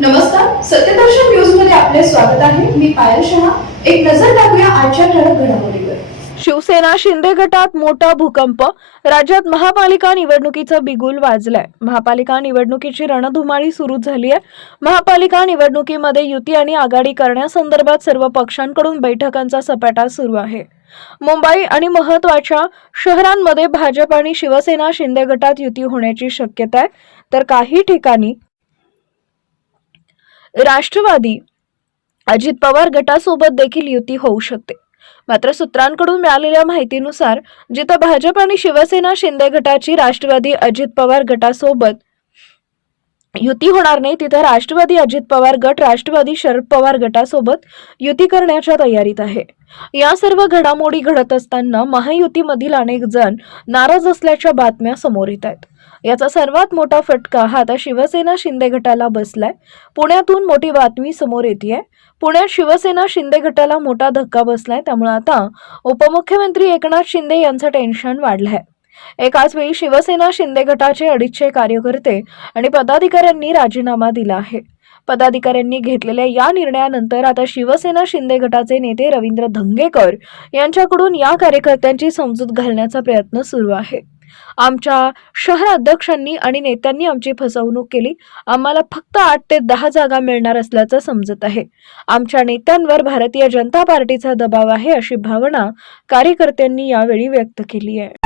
नमस्कार सत्यदर्शन न्यूजमध्ये आपले स्वागत आहे. मी पायल शहा. एक नजर टाकूया आजच्या ठळक घडामोडीवर. शिवसेना शिंदे गटात मोठा भूकंप. राज्यात महापालिका निवडणुकीचं बिगुल वाजलंय. महापालिका निवडणुकीची रणधुमाळी सुरू झाली आहे महापालिका निवडणुकीमध्ये युती आणि आघाडी करण्यासंदर्भात सर्व पक्षांकडून बैठकांचा सपाटा सुरू आहे. मुंबई आणि महत्त्वाच्या शहरांमध्ये भाजप आणि शिवसेना शिंदे गटात युती होण्याची शक्यता आहे तर काही ठिकाणी राष्ट्रवादी अजित पवार गटासोबत देखील युती होऊ शकते. मात्र सूत्रांकडून मिळालेल्या माहितीनुसार जिथं भाजप आणि शिवसेना शिंदे गटाची राष्ट्रवादी अजित पवार गटासोबत युती होणार नाही तिथं राष्ट्रवादी अजित पवार गट राष्ट्रवादी शरद पवार गटासोबत युती करण्याच्या तयारीत आहे. या सर्व घडामोडी घडत असताना महायुतीमधील अनेक जण नाराज असल्याच्या बातम्या समोर येत आहेत. याचा सर्वात मोठा फटका हा आता शिवसेना शिंदे गटाला बसलाय. पुण्यातून मोठी बातमी समोर येते पुण्यात शिवसेना शिंदे गटाला मोठा धक्का बसलाय. त्यामुळे आता उपमुख्यमंत्री एकनाथ शिंदे यांचं टेन्शन वाढलंय. एकाच वेळी शिवसेना शिंदे गटाचे अडीचशे कार्यकर्ते आणि पदाधिकाऱ्यांनी राजीनामा दिला आहे. पदाधिकाऱ्यांनी घेतलेल्या या निर्णयानंतर आता शिवसेना शिंदे गटाचे नेते रवींद्र धंगेकर यांच्याकडून या कार्यकर्त्यांची समजूत घालण्याचा प्रयत्न सुरू आहे. आमच्या शहर अध्यक्षांनी आणि नेत्यांनी आमची फसवणूक केली. आम्हाला फक्त आठ ते दहा जागा मिळणार असल्याचं समजत आहे. आमच्या नेत्यांवर भारतीय जनता पार्टीचा दबाव आहे अशी भावना कार्यकर्त्यांनी यावेळी व्यक्त केली आहे.